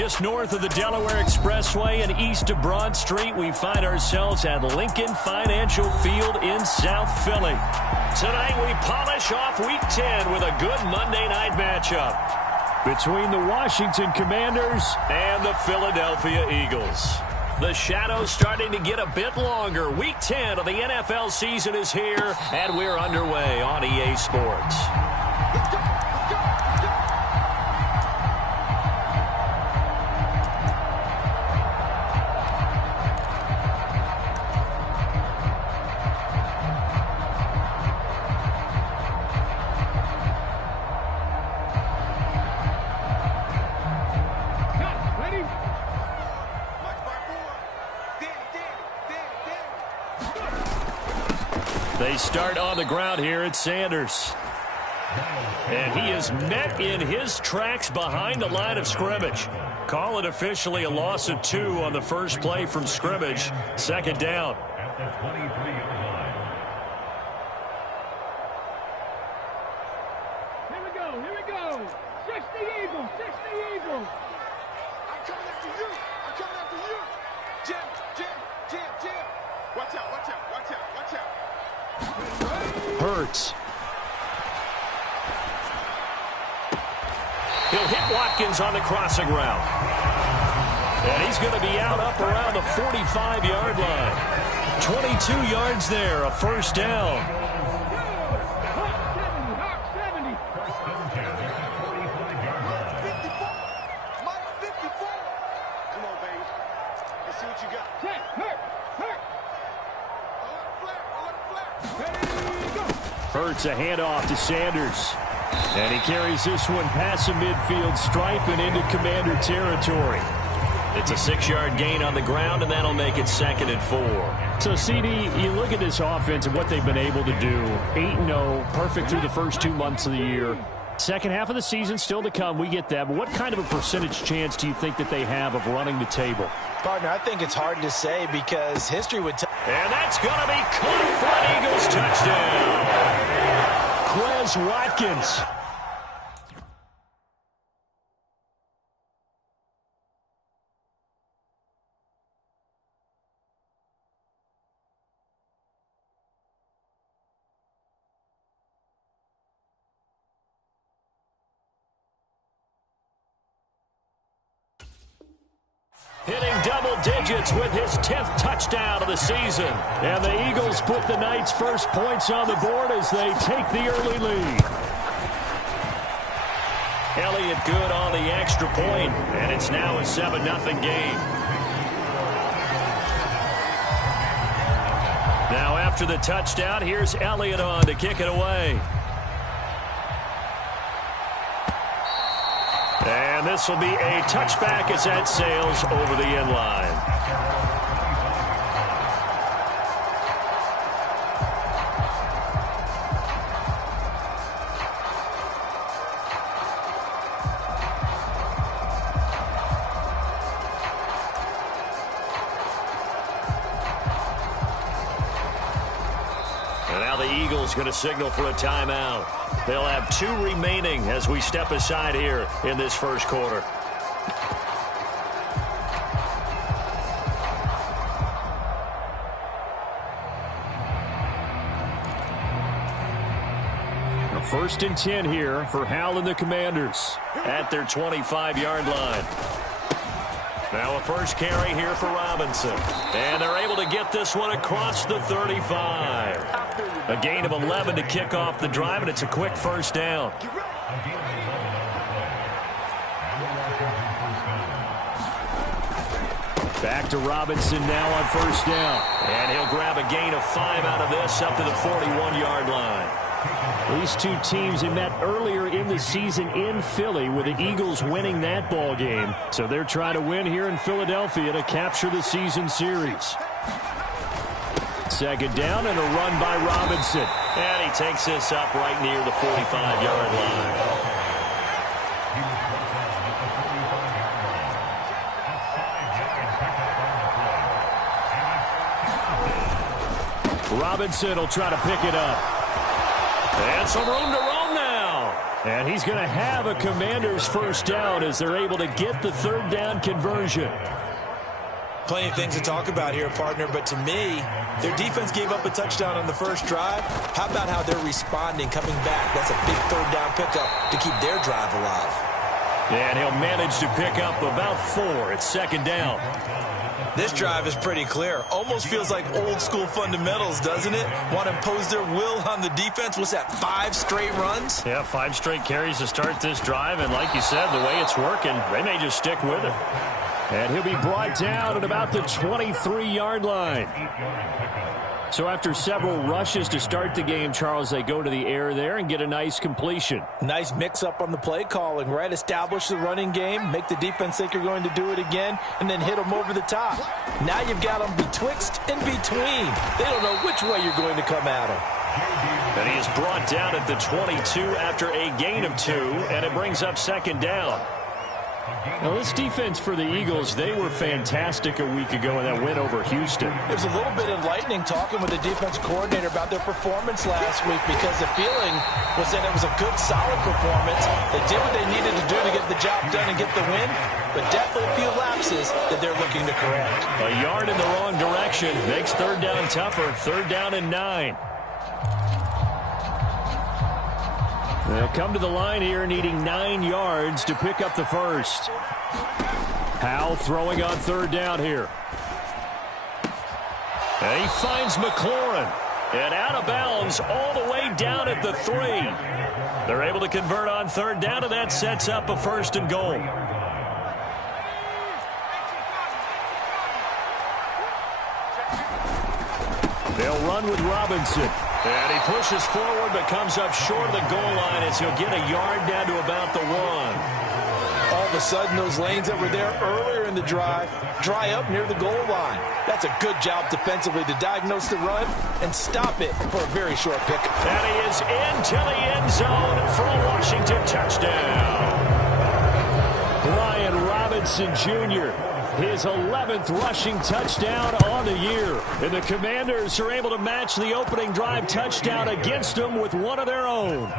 Just north of the Delaware Expressway and east of Broad Street, we find ourselves at Lincoln Financial Field in South Philly. Tonight we polish off Week 10 with a good Monday night matchup between the Washington Commanders and the Philadelphia Eagles. The shadow's starting to get a bit longer. Week 10 of the NFL season is here, and we're underway on EA Sports. Let's go! They start on the ground here at Sanders. And he is met in his tracks behind the line of scrimmage. Call it officially a loss of 2 on the first play from scrimmage. Second down. At the 23-yard line. Here we go, here we go. 60 Eagles, 60 Eagles. I'm coming after you. I'm coming after you. Jim. Watch out, watch out, watch out, watch out. Hurts. He'll hit Watkins on the crossing route. And he's going to be out up around the 45-yard line. 22 yards there, a first down. Hawk 70. Mike 54. Come on, baby. Let's see what you got. Hurt. Hurts a handoff to Sanders. And he carries this one past the midfield stripe and into Commander territory. It's a 6-yard gain on the ground, and that'll make it 2nd and 4. So, CD, you look at this offense and what they've been able to do. 8-0, perfect through the first 2 months of the year. Second half of the season still to come. We get that. But what kind of a percentage chance do you think that they have of running the table? Partner, I think it's hard to say because history would tell. And that's going to be caught for an Eagles touchdown. Quez Watkins. Hitting double digits with his 10th touchdown of the season. And the Eagles put the Knights' first points on the board as they take the early lead. Elliott good on the extra point, and it's now a 7-0 game. Now after the touchdown, here's Elliott on to kick it away. And this will be a touchback as that sails over the end line. And now the Eagles going to signal for a timeout. They'll have 2 remaining as we step aside here in this first quarter. A 1st and 10 here for Hal and the Commanders at their 25-yard line. Now a first carry here for Robinson. And they're able to get this one across the 35. A gain of 11 to kick off the drive, and it's a quick first down. Back to Robinson now on first down. And he'll grab a gain of 5 out of this up to the 41-yard line. These two teams had met earlier in the season in Philly with the Eagles winning that ball game. So they're trying to win here in Philadelphia to capture the season series. Second down and a run by Robinson. And he takes this up right near the 45-yard line. Robinson will try to pick it up. And some room to roam now. And he's going to have a Commanders first down as they're able to get the third down conversion. Plenty of things to talk about here, partner, but to me, their defense gave up a touchdown on the first drive. How about how they're responding, coming back? That's a big third down pickup to keep their drive alive. And he'll manage to pick up about 4 at second down. This drive is pretty clear. Almost feels like old school fundamentals, doesn't it? Want to impose their will on the defense. What's that, 5 straight runs? Yeah, 5 straight carries to start this drive. And like you said, the way it's working, they may just stick with it. And he'll be brought down at about the 23-yard line. So after several rushes to start the game, Charles, they go to the air there and get a nice completion. Nice mix-up on the play calling, right? Establish the running game, make the defense think you're going to do it again, and then hit them over the top. Now you've got them betwixt and between. They don't know which way you're going to come at them. And he is brought down at the 22 after a gain of 2, and it brings up second down. Now, this defense for the Eagles, they were fantastic a week ago in that win over Houston. It was a little bit enlightening talking with the defense coordinator about their performance last week because the feeling was that it was a good, solid performance. They did what they needed to do to get the job done and get the win, but definitely a few lapses that they're looking to correct. A yard in the wrong direction makes third down tougher. Third down and 9. They'll come to the line here needing 9 yards to pick up the first. Powell throwing on third down here. And he finds McLaurin. And out of bounds all the way down at the 3. They're able to convert on third down, and that sets up a first and goal. They'll run with Robinson. And he pushes forward but comes up short of the goal line as he'll get a yard down to about the 1. All of a sudden, those lanes that were there earlier in the drive dry up near the goal line. That's a good job defensively to diagnose the run and stop it for a very short pick. And he is into the end zone for a Washington touchdown. Brian Robinson Jr., his 11th rushing touchdown on the year. And the Commanders are able to match the opening drive touchdown against them with one of their own.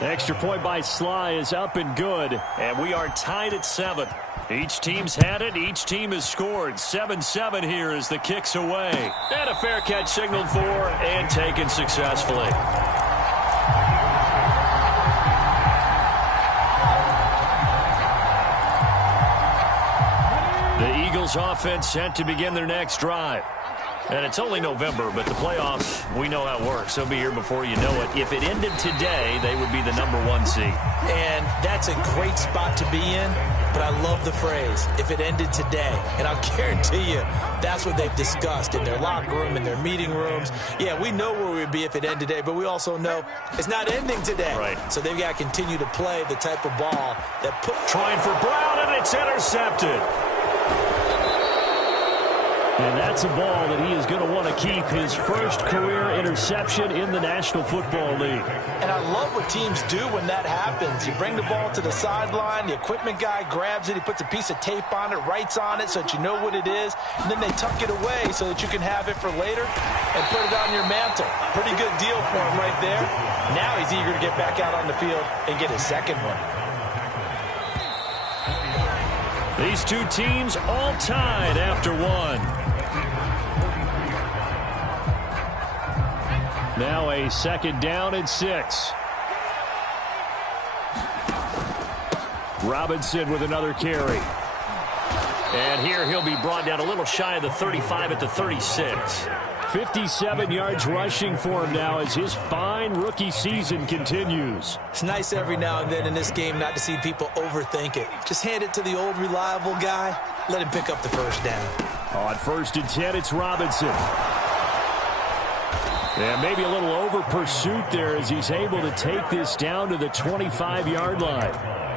The extra point by Sly is up and good, and we are tied at 7. Each team's had it. Each team has scored. 7-7 here as the kick's away. And a fair catch signaled for and taken successfully. The Eagles offense set to begin their next drive. And it's only November, but the playoffs, we know how it works. They'll be here before you know it. If it ended today, they would be the #1 seed. And that's a great spot to be in, but I love the phrase, if it ended today. And I'll guarantee you, that's what they've discussed in their locker room, in their meeting rooms. Yeah, we know where we'd be if it ended today, but we also know it's not ending today. Right. So they've got to continue to play the type of ball that Trying for Brown, and it's intercepted. And that's a ball that he is going to want to keep, his first career interception in the National Football League. And I love what teams do when that happens. You bring the ball to the sideline, the equipment guy grabs it, he puts a piece of tape on it, writes on it so that you know what it is, and then they tuck it away so that you can have it for later and put it on your mantle. Pretty good deal for him right there. Now he's eager to get back out on the field and get his second one. These two teams all tied after 1. Now a second down and 6. Robinson with another carry. And here he'll be brought down a little shy of the 35 at the 36. 57 yards rushing for him now as his fine rookie season continues. It's nice every now and then in this game not to see people overthink it. Just hand it to the old reliable guy. Let him pick up the first down. On 1st and 10, it's Robinson. Yeah, maybe a little over pursuit there as he's able to take this down to the 25-yard line.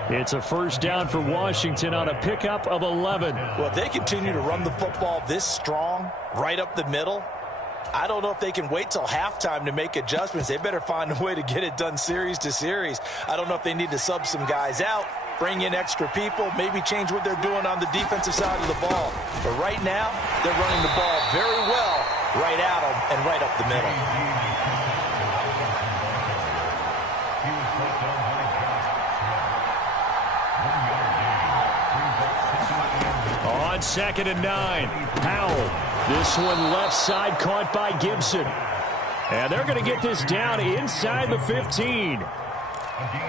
It's a first down for Washington on a pickup of 11. Well, if they continue to run the football this strong, right up the middle, I don't know if they can wait till halftime to make adjustments. They better find a way to get it done series to series. I don't know if they need to sub some guys out, bring in extra people, maybe change what they're doing on the defensive side of the ball. But right now, they're running the ball very well right at them and right up the middle. On 2nd and 9, Powell. This one left side caught by Gibson. And they're going to get this down inside the 15.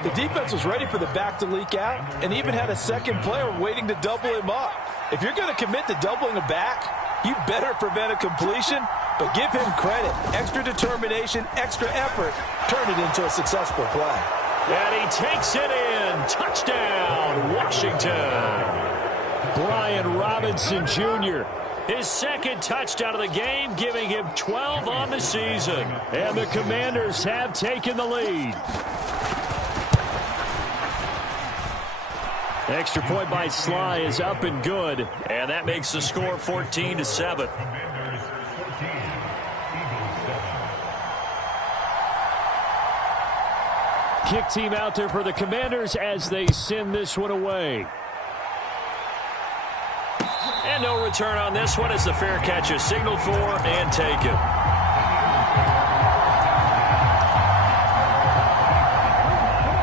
The defense was ready for the back to leak out and even had a second player waiting to double him up. If you're going to commit to doubling a back, you better prevent a completion, but give him credit. Extra determination, extra effort, turn it into a successful play. And he takes it in. Touchdown, Washington. Brian Robinson Jr., his second touchdown of the game, giving him 12 on the season. And the Commanders have taken the lead. Extra point by Sly is up and good. And that makes the score 14-7. Kick team out there for the Commanders as they send this one away. And no return on this one as the fair catch is signaled for and taken.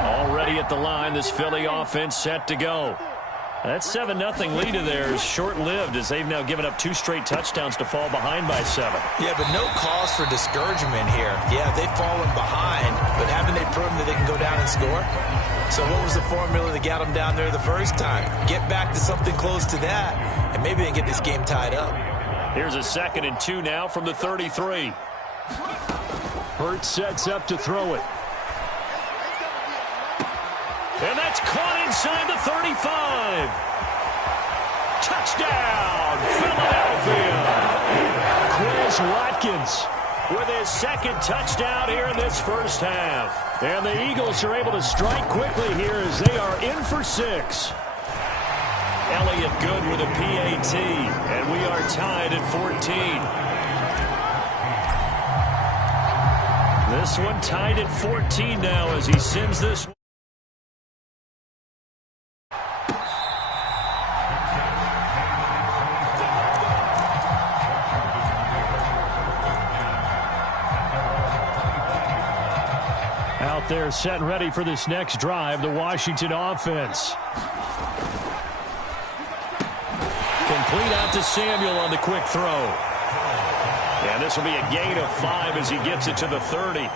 Already at the line, this Philly offense set to go. That 7-0 lead of theirs short-lived as they've now given up 2 straight touchdowns to fall behind by 7. Yeah, but no cause for discouragement here. Yeah, they've fallen behind, but haven't they proven that they can go down and score? So what was the formula that got them down there the first time? Get back to something close to that, and maybe they can get this game tied up. Here's a 2nd and 2 now from the 33. Hurts sets up to throw it. And that's caught inside the 35. Touchdown, Philadelphia. Chris Watkins with his 2nd touchdown here in this first half. And the Eagles are able to strike quickly here as they are in for 6. Elliott good with a PAT, and we are tied at 14. This one tied at 14 now as he sends this. Out there set and ready for this next drive, the Washington offense. Complete out to Samuel on the quick throw. And this will be a gain of 5 as he gets it to the 30.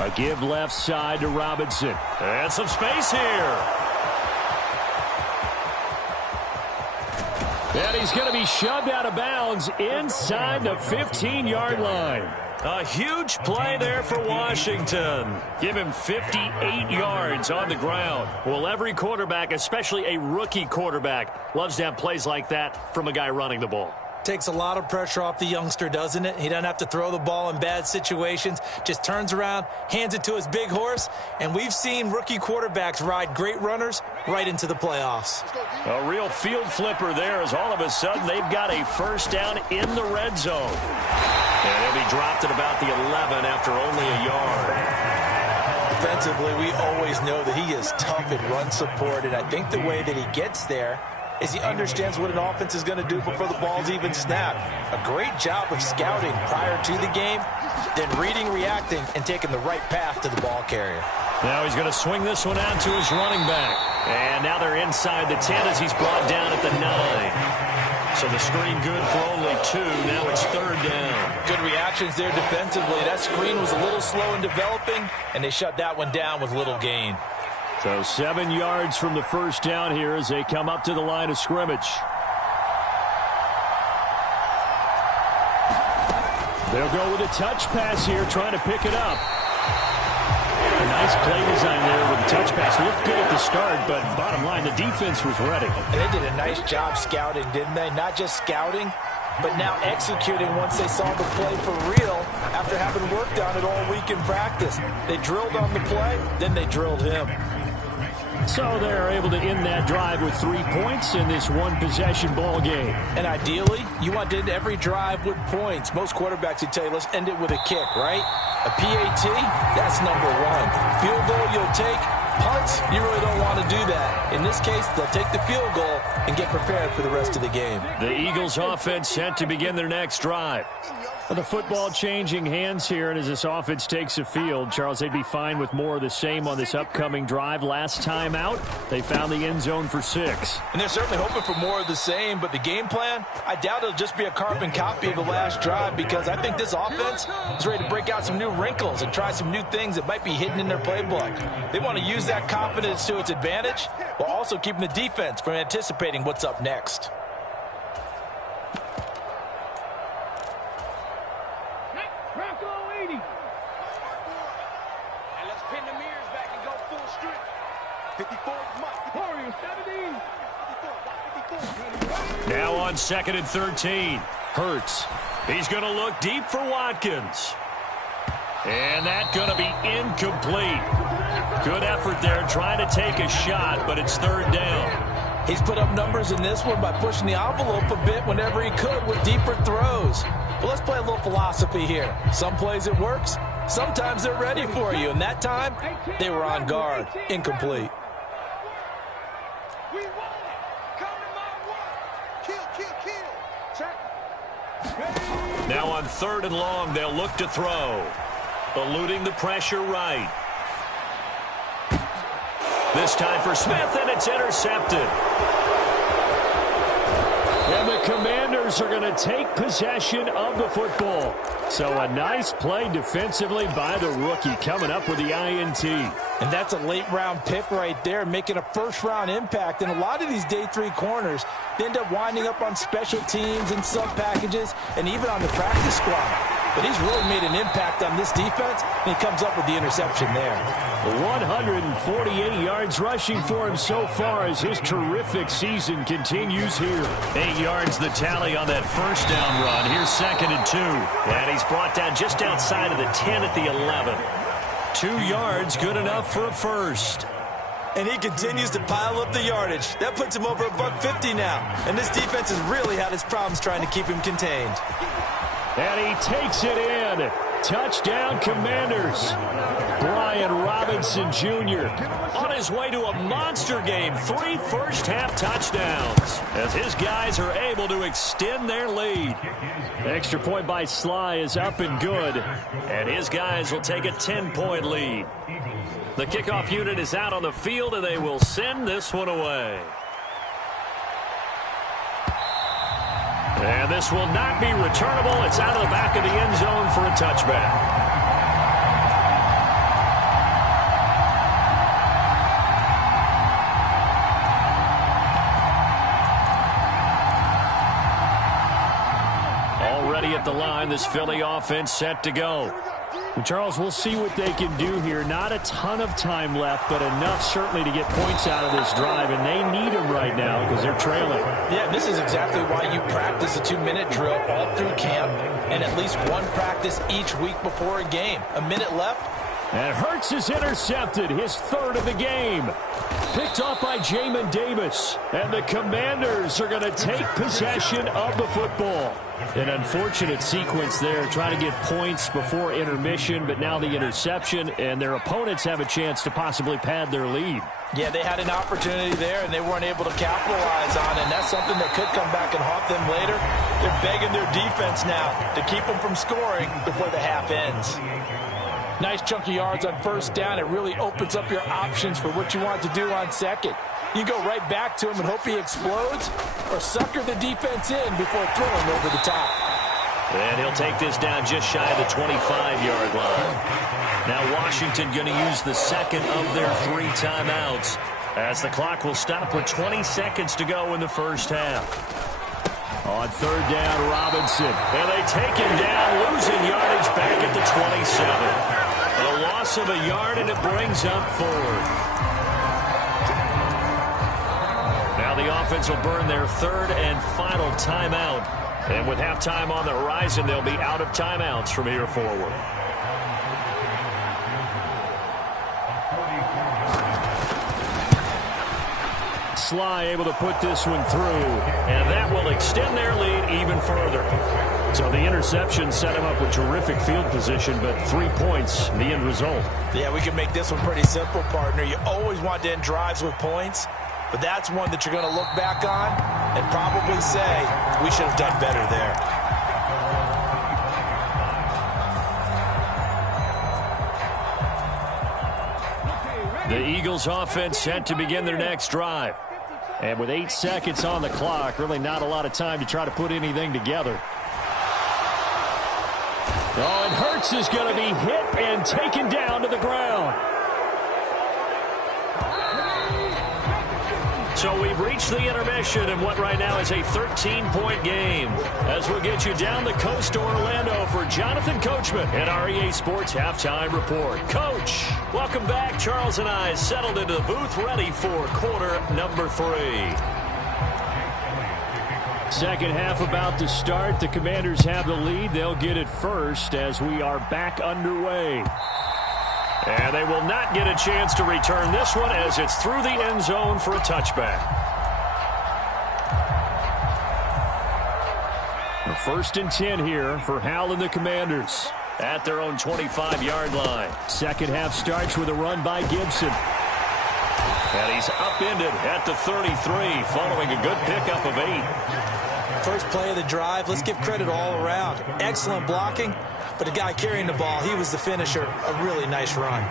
A give left side to Robinson. And some space here. And he's going to be shoved out of bounds inside the 15-yard line. A huge play there for Washington. Give him 58 yards on the ground. Well, every quarterback, especially a rookie quarterback, loves to have plays like that from a guy running the ball. Takes a lot of pressure off the youngster, doesn't it? He doesn't have to throw the ball in bad situations. Just turns around, hands it to his big horse. And we've seen rookie quarterbacks ride great runners right into the playoffs. A real field flipper there as all of a sudden they've got a first down in the red zone. And he'll be dropped at about the 11 after only a yard. Defensively, we always know that he is tough in run support. And I think the way that he gets there is he understands what an offense is going to do before the ball's even snapped. A great job of scouting prior to the game, then reading, reacting, and taking the right path to the ball carrier. Now he's going to swing this one out to his running back. And now they're inside the 10 as he's brought down at the 9. So the screen good for only 2. Now it's 3rd down. Good reactions there defensively. That screen was a little slow in developing, and they shut that one down with little gain. So 7 yards from the first down here as they come up to the line of scrimmage. They'll go with a touch pass here, trying to pick it up. A nice play design there with the touch pass. Looked good at the start, but bottom line, the defense was ready. And they did a nice job scouting, didn't they? Not just scouting, but now executing once they saw the play for real after having worked on it all week in practice. They drilled on the play, then they drilled him. So they're able to end that drive with 3 points in this one-possession ball game. And ideally, you want to end every drive with points. Most quarterbacks would tell you, let's end it with a kick, right? A PAT, that's number 1. Field goal you'll take. Punts, you really don't want to do that. In this case, they'll take the field goal and get prepared for the rest of the game. The Eagles offense set to begin their next drive. Well, the football changing hands here, and as this offense takes the field, Charles, they'd be fine with more of the same on this upcoming drive. Last time out, they found the end zone for 6. And they're certainly hoping for more of the same, but the game plan, I doubt it'll just be a carbon copy of the last drive, because I think this offense is ready to break out some new wrinkles and try some new things that might be hidden in their playbook. They want to use that confidence to its advantage while also keeping the defense from anticipating what's up next. Now on 2nd and 13. Hurts. He's going to look deep for Watkins. And that's going to be incomplete. Good effort there trying to take a shot, but it's 3rd down. He's put up numbers in this one by pushing the envelope a bit whenever he could with deeper throws. But let's play a little philosophy here. Some plays it works. Sometimes they're ready for you. And that time, they were on guard. Incomplete. Now on 3rd and long, they'll look to throw. Eluding the pressure right. This time for Smith, and it's intercepted. And the Commanders are going to take possession of the football. So a nice play defensively by the rookie, coming up with the INT. And that's a late-round pick right there, making a first-round impact. And a lot of these day 3 corners, they end up winding up on special teams and sub-packages and even on the practice squad. But he's really made an impact on this defense, and he comes up with the interception there. 148 yards rushing for him so far as his terrific season continues here. 8 yards the tally on that first down run. Here's 2nd and 2. And he's brought down just outside of the 10 at the 11. 2 yards, good enough for a first. And he continues to pile up the yardage. That puts him over $150 now. And this defense has really had its problems trying to keep him contained. And he takes it in. Touchdown, Commanders. Brian Robinson Jr. on his way to a monster game. 3 first-half touchdowns as his guys are able to extend their lead. The extra point by Sly is up and good. And his guys will take a 10-point lead. The kickoff unit is out on the field, and they will send this one away. And this will not be returnable. It's out of the back of the end zone for a touchback. Already at the line, this Philly offense set to go. Charles, we'll see what they can do here. Not a ton of time left, but enough certainly to get points out of this drive, and they need them right now because they're trailing. Yeah, this is exactly why you practice a 2-minute drill all through camp and at least one practice each week before a game. A minute left. And Hurts is intercepted, his 3rd of the game. Picked off by Jamin Davis. And the Commanders are going to take possession of the football. An unfortunate sequence there, trying to get points before intermission, but now the interception, and their opponents have a chance to possibly pad their lead. Yeah, they had an opportunity there, and they weren't able to capitalize on it, and that's something that could come back and haunt them later. They're begging their defense now to keep them from scoring before the half ends. Nice chunky yards on first down. It really opens up your options for what you want to do on second. You go right back to him and hope he explodes, or sucker the defense in before throwing over the top. And he'll take this down just shy of the 25-yard line. Now Washington going to use the second of their 3 timeouts as the clock will stop with 20 seconds to go in the first half. On 3rd down, Robinson. And they take him down, losing yardage back at the 27. A loss of a yard, and it brings up 4th. Now the offense will burn their 3rd and final timeout. And with halftime on the horizon, they'll be out of timeouts from here forward. Sly able to put this one through, and that will extend their lead even further. So the interception set him up with terrific field position, but 3 points, the end result. Yeah, we can make this one pretty simple, partner. You always want to end drives with points, but that's one that you're going to look back on and probably say, we should have done better there. The Eagles offense set to begin their next drive. And with 8 seconds on the clock, really not a lot of time to try to put anything together. Oh, and Hurts is going to be hit and taken down to the ground. So we've reached the intermission in what right now is a 13-point game. As we'll get you down the coast to Orlando for Jonathan Coachman and our EA Sports Halftime Report. Coach, welcome back. Charles and I settled into the booth ready for quarter number 3. Second half about to start. The Commanders have the lead. They'll get it first as we are back underway. And they will not get a chance to return this one as it's through the end zone for a touchback. The 1st and 10 here for Hal and the Commanders at their own 25-yard line. Second half starts with a run by Gibson. And he's upended at the 33 following a good pickup of 8. First play of the drive, let's give credit all around. Excellent blocking, but the guy carrying the ball, he was the finisher. A really nice run.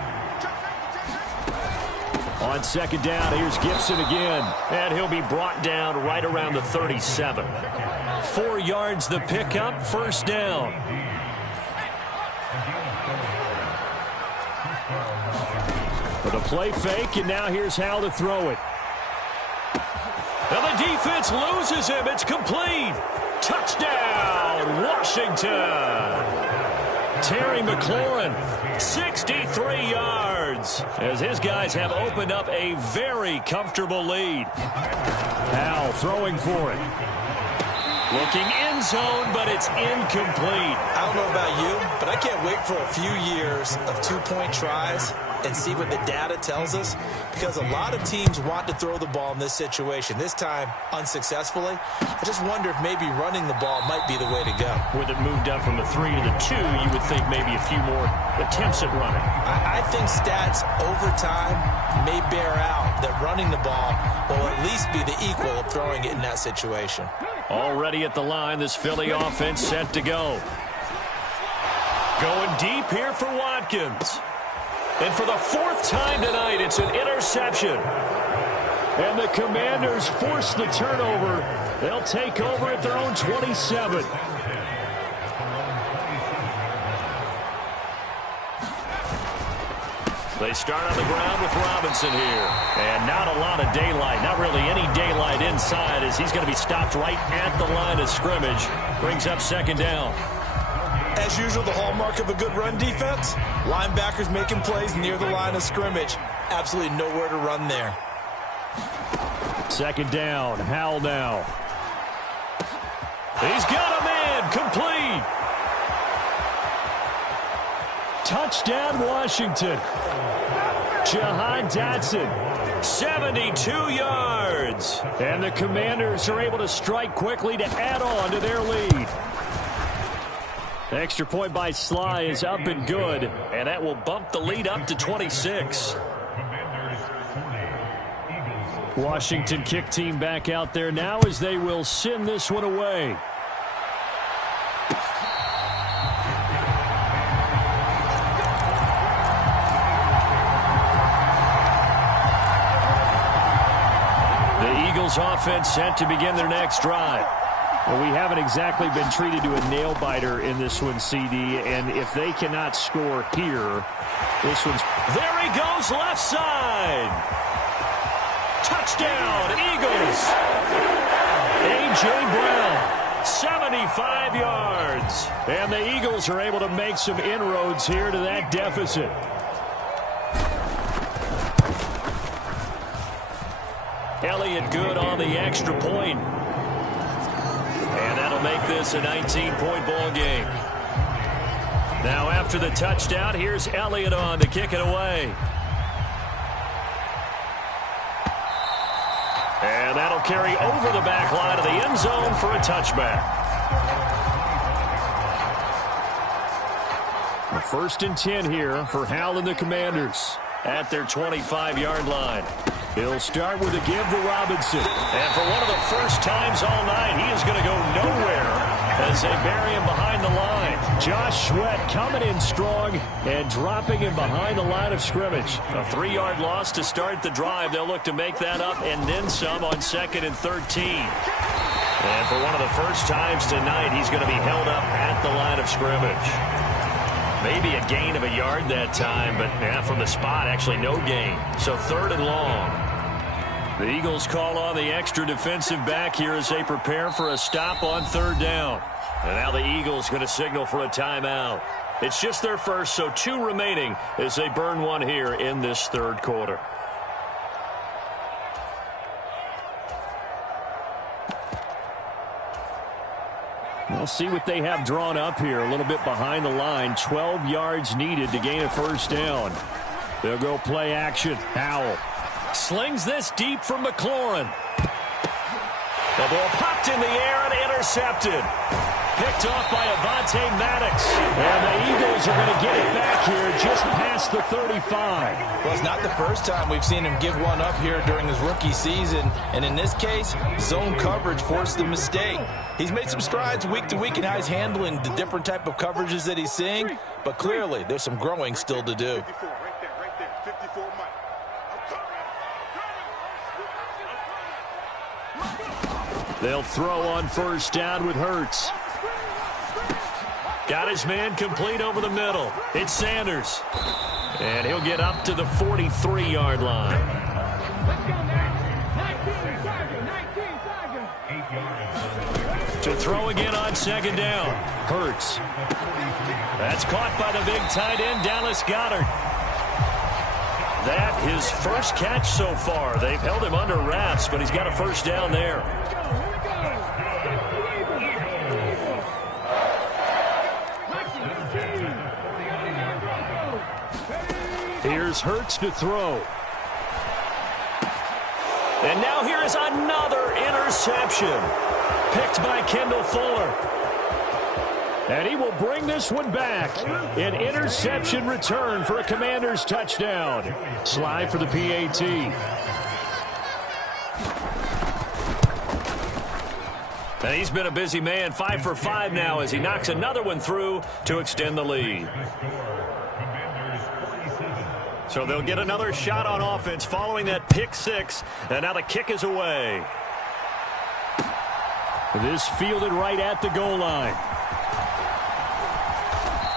On second down, here's Gibson again. And he'll be brought down right around the 37. 4 yards the pickup, first down. With a play fake, and now here's Hal to throw it. And the defense loses him. It's complete. Touchdown, Washington. Terry McLaurin, 63 yards, as his guys have opened up a very comfortable lead. Hal throwing for it. Looking end zone, but it's incomplete. I don't know about you, but I can't wait for a few years of 2-point tries and see what the data tells us, because a lot of teams want to throw the ball in this situation. This time, unsuccessfully. I just wonder if maybe running the ball might be the way to go. With it moved up from the 3 to the 2, you would think maybe a few more attempts at running. I think stats over time may bear out that running the ball will at least be the equal of throwing it in that situation. Already at the line, this Philly offense set to go. Going deep here for Watkins. And for the 4th time tonight, it's an interception. And the Commanders force the turnover. They'll take over at their own 27. They start on the ground with Robinson here. And not a lot of daylight, not really any daylight inside, as he's going to be stopped right at the line of scrimmage. Brings up second down. As usual, the hallmark of a good run defense, linebackers making plays near the line of scrimmage. Absolutely nowhere to run there. Second down, Hal now. He's got a man, complete. Touchdown, Washington. Jahan Dotson, 72 yards. And the Commanders are able to strike quickly to add on to their lead. The extra point by Sly is up and good, and that will bump the lead up to 26. Washington kick team back out there now as they will send this one away. The Eagles offense set to begin their next drive. Well, we haven't exactly been treated to a nail-biter in this one, CD, and if they cannot score here, this one's... There he goes, left side! Touchdown, Eagles! A.J. Brown, 75 yards. And the Eagles are able to make some inroads here to that deficit. Elliott good on the extra point. And that'll make this a 19-point ball game. Now after the touchdown, here's Elliott on to kick it away. And that'll carry over the back line of the end zone for a touchback. First and 10 here for Hal and the Commanders at their 25-yard line. He'll start with a give to Robinson. And for one of the first times all night, he is going to go nowhere as they bury him behind the line. Josh Sweat coming in strong and dropping him behind the line of scrimmage. A 3-yard loss to start the drive. They'll look to make that up and then some on 2nd and 13. And for one of the first times tonight, he's going to be held up at the line of scrimmage. Maybe a gain of a yard that time, but from the spot, actually no gain. So 3rd and long. The Eagles call on the extra defensive back here as they prepare for a stop on 3rd down. And now the Eagles going to signal for a timeout. It's just their first, so 2 remaining as they burn one here in this 3rd quarter. We'll see what they have drawn up here. A little bit behind the line. 12 yards needed to gain a 1st down. They'll go play action. Howell slings this deep from McLaurin. The ball popped in the air and intercepted. Picked off by Avonte Maddox. And the Eagles are going to get it back here just past the 35. Well, it's not the first time we've seen him give one up here during his rookie season. And in this case, zone coverage forced the mistake. He's made some strides week to week in how he's handling the different type of coverages that he's seeing. But clearly, there's some growing still to do. They'll throw on 1st down with Hurts. Got his man complete over the middle. It's Sanders. And he'll get up to the 43-yard line. To throw again on 2nd down. Hurts. That's caught by the big tight end, Dallas Goedert. That his first catch so far. They've held him under wraps, but he's got a 1st down there. Here's Hurts to throw. And now here is another interception. Picked by Kendall Fuller. And he will bring this one back. An interception return for a Commanders touchdown. Slide for the PAT. And he's been a busy man. 5 for 5 now as he knocks another one through to extend the lead. So they'll get another shot on offense following that pick 6. And now the kick is away. This fielded right at the goal line.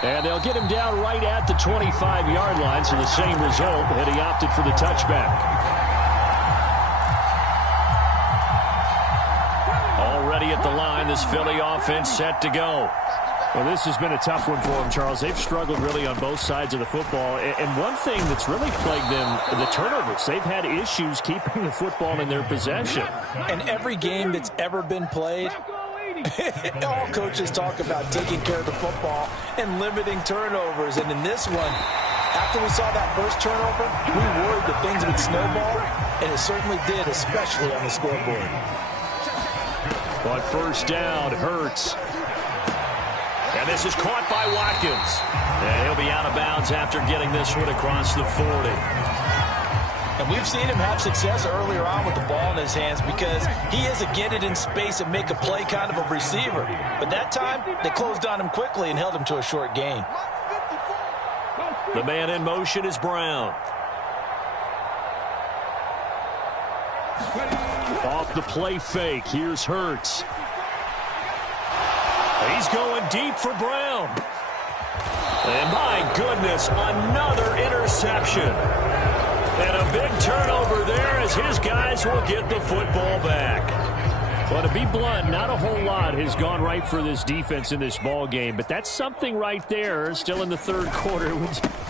And they'll get him down right at the 25-yard line. So the same result, and he opted for the touchback. Already at the line, this Philly offense set to go. Well, this has been a tough one for them, Charles. They've struggled really on both sides of the football. And one thing that's really plagued them, the turnovers. They've had issues keeping the football in their possession. And every game that's ever been played, all coaches talk about taking care of the football and limiting turnovers. And in this one, after we saw that first turnover, we worried that things would snowball, and it certainly did, especially on the scoreboard. On 1st down, Hurts. And this is caught by Watkins. And he'll be out of bounds after getting this one across the 40. And we've seen him have success earlier on with the ball in his hands because he is a get it in space and make a play kind of a receiver. But that time, they closed on him quickly and held him to a short gain. The man in motion is Brown. Off the play fake, here's Hurts. He's going deep for Brown. And my goodness, another interception. And a big turnover there as his guys will get the football back. Well, to be blunt, not a whole lot has gone right for this defense in this ball game, but that's something right there still in the 3rd quarter.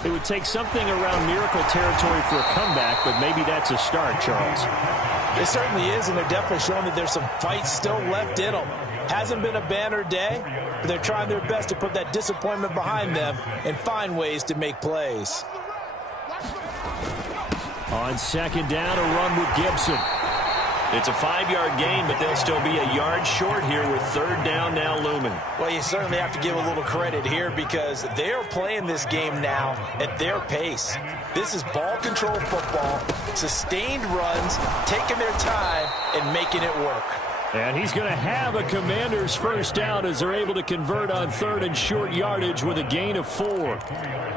It would take something around miracle territory for a comeback, but maybe that's a start, Charles. It certainly is, and they're definitely showing that there's some fight still left in them. Hasn't been a banner day, but they're trying their best to put that disappointment behind them and find ways to make plays. On 2nd down, a run with Gibson. It's a 5-yard gain, but they'll still be a yard short here with third down now looming. Well, you certainly have to give a little credit here because they're playing this game now at their pace. This is ball control football, sustained runs, taking their time and making it work. And he's going to have a Commanders first down as they're able to convert on third and short yardage with a gain of 4.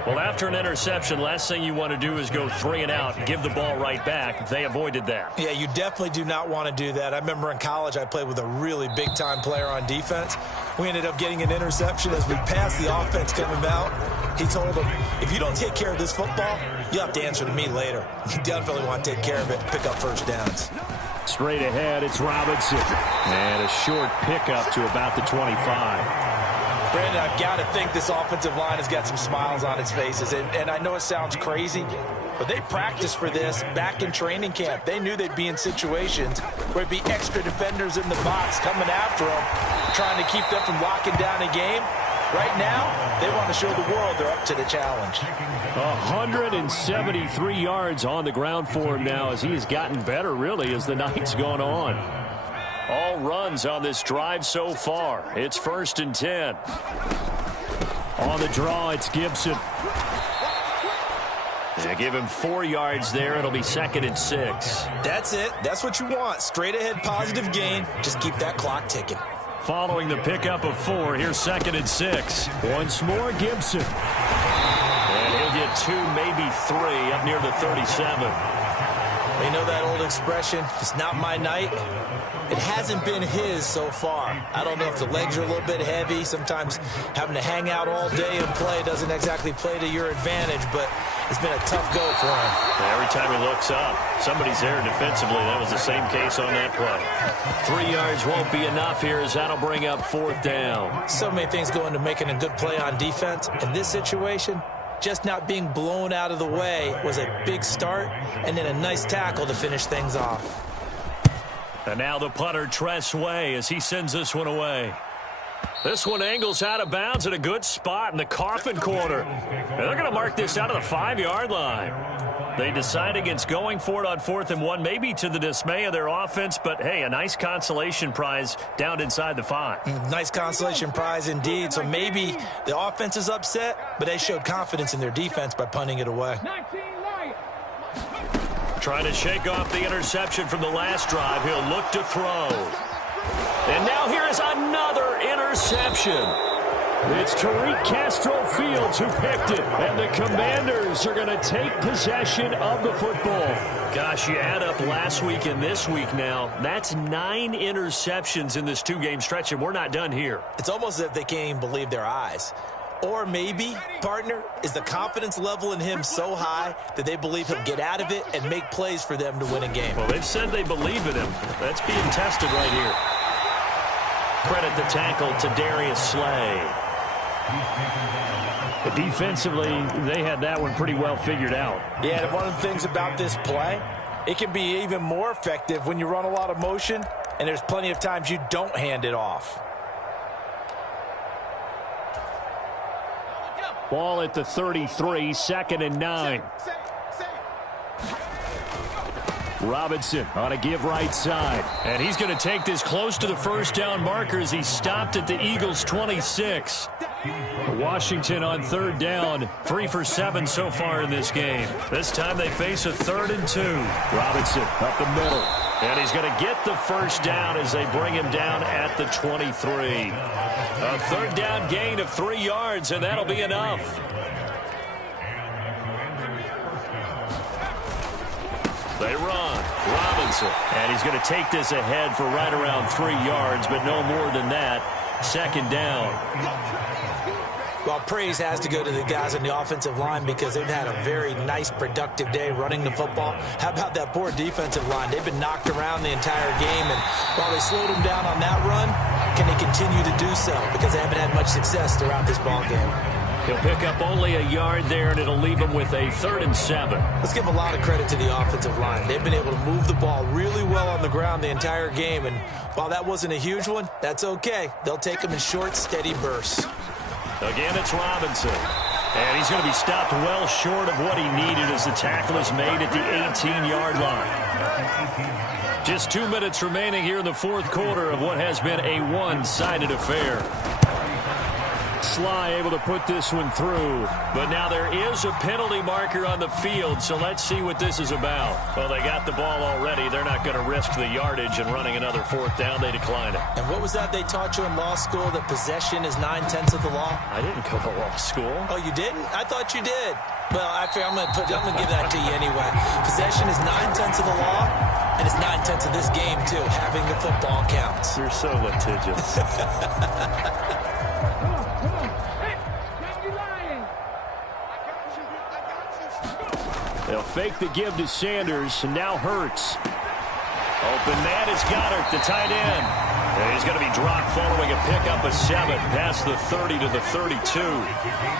Well, after an interception, last thing you want to do is go 3 and out and give the ball right back. They avoided that. Yeah, you definitely do not want to do that. I remember in college I played with a really big-time player on defense. We ended up getting an interception as we passed the offense coming out. He told him, if you don't take care of this football, you'll have to answer to me later. You definitely want to take care of it and pick up first downs. Straight ahead, it's Robinson. And a short pickup to about the 25. Brandon, I've got to think this offensive line has got some smiles on its faces. And I know it sounds crazy, but they practiced for this back in training camp. They knew they'd be in situations where it'd be extra defenders in the box coming after them, trying to keep them from locking down a game. Right now, they want to show the world they're up to the challenge. 173 yards on the ground for him now as he has gotten better, really, as the night's gone on. All runs on this drive so far. It's 1st and 10. On the draw, it's Gibson. They give him 4 yards there. It'll be 2nd and 6. That's it. That's what you want. Straight ahead, positive gain. Just keep that clock ticking. Following the pickup of 4, here's 2nd and 6. Once more, Gibson. And he'll get 2, maybe 3, up near the 37. You know that old expression, it's not my night? It hasn't been his so far. I don't know if the legs are a little bit heavy. Sometimes having to hang out all day and play doesn't exactly play to your advantage, but it's been a tough go for him. Every time he looks up, somebody's there defensively. That was the same case on that play. 3 yards won't be enough here as that'll bring up 4th down. So many things go into making a good play on defense. In this situation, just not being blown out of the way was a big start, and then a nice tackle to finish things off. And now the punter, Tress Way, as he sends this one away. This one angles out of bounds at a good spot in the coffin corner. And they're going to mark this out of the 5-yard line. They decide against going for it on 4th and 1, maybe to the dismay of their offense, but hey, a nice consolation prize down inside the 5. Nice consolation prize indeed. So maybe the offense is upset, but they showed confidence in their defense by punting it away. Trying to shake off the interception from the last drive. He'll look to throw. And now here is another interception. It's Tariq Castro-Fields who picked it. And the Commanders are going to take possession of the football. Gosh, you add up last week and this week now. That's 9 interceptions in this 2-game stretch, and we're not done here. It's almost as if they can't even believe their eyes. Or maybe, partner, is the confidence level in him so high that they believe he'll get out of it and make plays for them to win a game. Well, they've said they believe in him. That's being tested right here. Credit the tackle to Darius Slay. But defensively, they had that one pretty well figured out. Yeah, and one of the things about this play, it can be even more effective when you run a lot of motion, and there's plenty of times you don't hand it off. Ball at the 33, 2nd and 9. Robinson on a give right side. And he's going to take this close to the first down marker as he stopped at the Eagles' 26. Washington on 3rd down, 3 for 7 so far in this game. This time they face a 3rd and 2. Robinson up the middle. And he's going to get the first down as they bring him down at the 23. A 3rd down gain of 3 yards, and that'll be enough. They run. Robinson. And he's going to take this ahead for right around 3 yards, but no more than that. 2nd down. Well, praise has to go to the guys on the offensive line because they've had a very nice, productive day running the football. How about that poor defensive line? They've been knocked around the entire game, and while they slowed them down on that run, can they continue to do so? Because they haven't had much success throughout this ball game. He'll pick up only a yard there, and it'll leave him with a 3rd and 7. Let's give a lot of credit to the offensive line. They've been able to move the ball really well on the ground the entire game, and while that wasn't a huge one, that's okay. They'll take them in short, steady bursts. Again, it's Robinson. And he's going to be stopped well short of what he needed as the tackle is made at the 18-yard line. Just 2 minutes remaining here in the fourth quarter of what has been a one-sided affair. Sly able to put this one through, but now there is a penalty marker on the field, so let's see what this is about. Well, they got the ball already. They're not going to risk the yardage and running another fourth down. They decline it. And what was that they taught you in law school, that possession is 9/10 of the law? I didn't go to law school. Oh, you didn't? I thought you did. Well, I'm going to give that to you anyway. Possession is 9/10 of the law, and it's 9/10 of this game, too. Having the football counts. You're so litigious. They'll fake the give to Sanders, and now Hurts. Open man is Goddard, the tight end. And he's going to be dropped following a pickup of 7 past the 30 to the 32.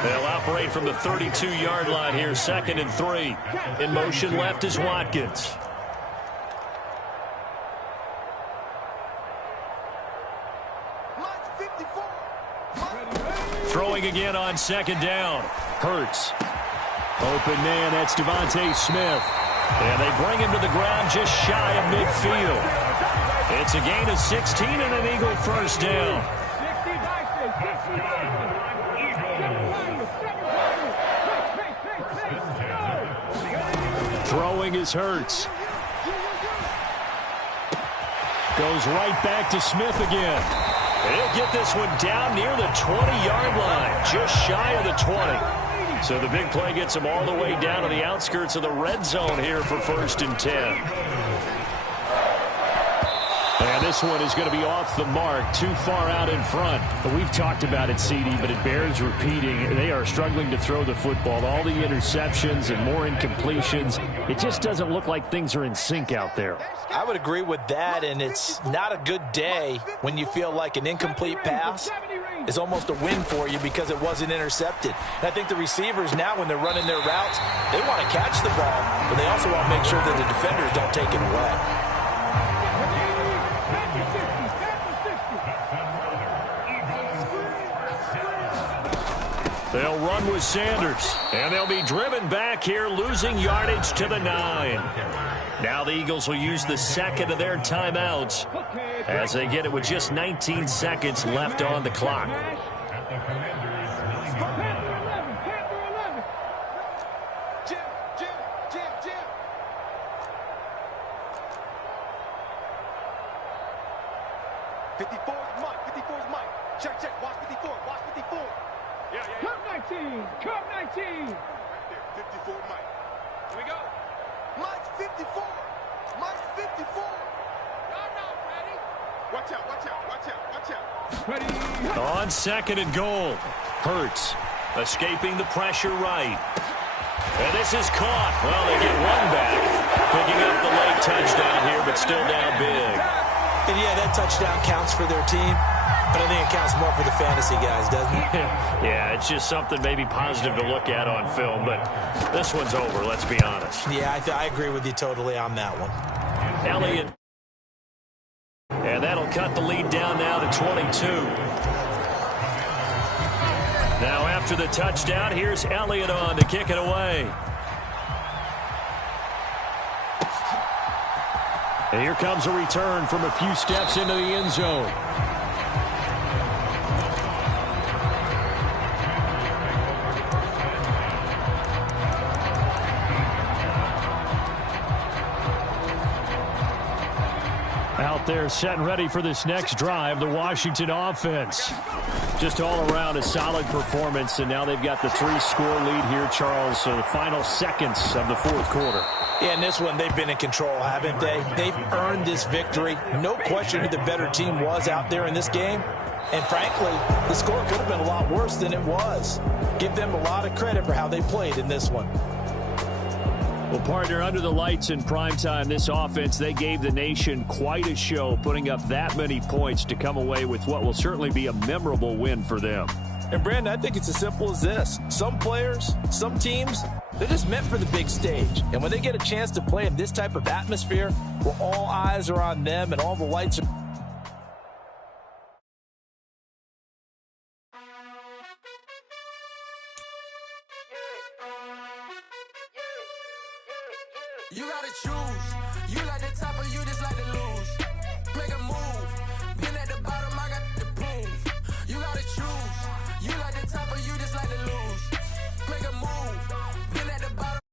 They'll operate from the 32-yard line here, 2nd and 3. In motion left is Watkins. Throwing again on 2nd down. Hurts. Open man, that's Devontae Smith. And they bring him to the ground just shy of midfield. It's a gain of 16 and an Eagle first down. Throwing is Hurts. Goes right back to Smith again. And he'll get this one down near the 20-yard line, just shy of the 20. So the big play gets him all the way down to the outskirts of the red zone here for 1st and 10. And this one is going to be off the mark, too far out in front. But we've talked about it, CD, but it bears repeating. They are struggling to throw the football. All the interceptions and more incompletions. It just doesn't look like things are in sync out there. I would agree with that, and it's not a good day when you feel like an incomplete pass is almost a win for you because it wasn't intercepted. And I think the receivers now, when they're running their routes, they want to catch the ball, but they also want to make sure that the defenders don't take it away. They'll run with Sanders, and they'll be driven back here, losing yardage to the 9. Now the Eagles will use the 2nd of their timeouts as they get it with just 19 seconds left on the clock. Come 19. 54 Mike. Here we go. Mike 54. Mike 54. Y'all not ready. Watch out, watch out, watch out, watch out. Ready. On 2nd and goal. Hurts escaping the pressure right. And this is caught. Well, they get one back. Picking up the late touchdown here, but still down big. And yeah, that touchdown counts for their team. But I think it counts more for the fantasy guys, doesn't it? Yeah, it's just something maybe positive to look at on film, but this one's over, let's be honest. Yeah, I agree with you totally on that one. Elliott. And that'll cut the lead down now to 22. Now after the touchdown, here's Elliott on to kick it away. And here comes a return from a few steps into the end zone. Out there set and ready for this next drive, the Washington offense. Just all around a solid performance, and now they've got the 3-score lead here, Charles, so the final seconds of the fourth quarter. Yeah, in this one, they've been in control, haven't they? They've earned this victory. No question who the better team was out there in this game. And frankly, the score could have been a lot worse than it was. Give them a lot of credit for how they played in this one. Well, partner, under the lights in primetime, this offense, they gave the nation quite a show, putting up that many points to come away with what will certainly be a memorable win for them. And, Brandon, I think it's as simple as this. Some players, some teams, they're just meant for the big stage. And when they get a chance to play in this type of atmosphere where all eyes are on them and all the lights are You gotta choose. You like the top or you just like to lose. Make a move.